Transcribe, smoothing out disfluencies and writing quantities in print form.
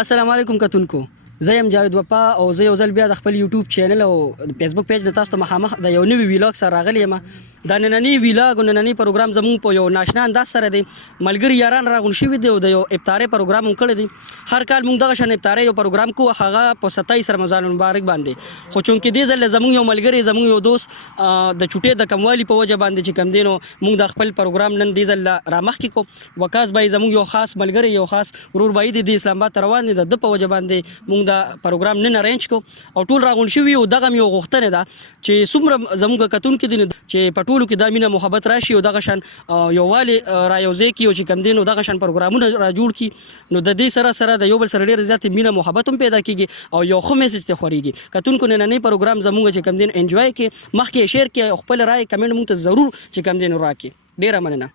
السلام علیکم کتونکو، زه یم جاوید وفا او زه یو ځل بیا د خپل یوټیوب چینل او د فیسبوک پیج له تاسو ته مخامخ د یو نوي ویلاګ سره راغلی یم. دا نننی ویلاګ او نننی پروګرام زموږ په یو ناشنا انداز سره دی. ملګري یاران راغون شوي دي او د یو افطاري پروګرام هم کړی دی. هر کال موږ دغه شان افطاري یو پروګرام کوو، هغه په 27 رمضان المبارک باندې. خو چونکې دې ځل زموږ یو ملګری زموږ یو دوست د چوټې د کموالي په وجه باندې چې کم دی نو موږ د خپل پروګرام نن دې ځل رامخکې کوو. وکاس بای زموږ یو خاص ملګری، یو خاص ورور بای دی د اسلام آباد روان دی. د په وجه باندې موږ د پروګرام نن ارینج کو او ټول راغون شوي او دغه یو غوښتنه ده چې څومره زموږ کتونکو دي چې په ټولو کې د مینه محبت راشي او دغه شان یووالي را یوځای کی او چې کم دین او دغه شان پروګرامونه را جوړ کی. نو د دې سره سره د یو بل سره ډیر زیات مینه محبت هم پیدا کیږي او یو خو میسج ته خوريږي. کتونکو نن پروګرام زموږ چې کم دین انجوای کی، مخکې شیر کی، خپل رائے کمنټ مونږ ته ضرور چې کم دین راکې. ډیره مننه.